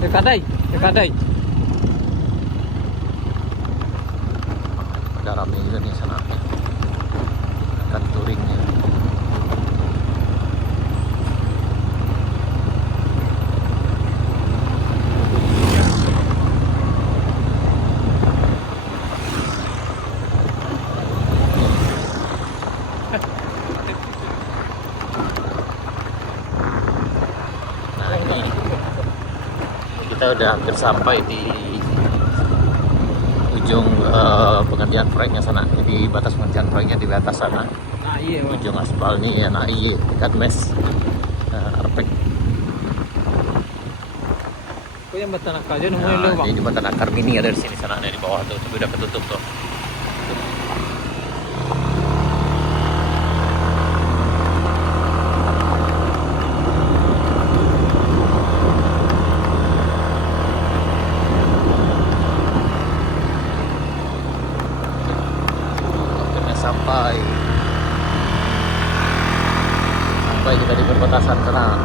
Kadai, kadai. Ada rame juga nih sana. Akan touringnya. Nah ini kita udah hampir sampai di ujung pengerjaan proyeknya sana. Jadi batas pengerjaan proyeknya di atas sana. Nah, iya, Bang. Ujung aspalnya ya NAI dekat mes Arpek. Kok yang batan akal aja nemuin lu, Bang. Ini jembatan akar mini ada di sini sana, ada di bawah tuh, tapi udah ketutup tuh. Akhirnya sampai juga di perbatasan sana.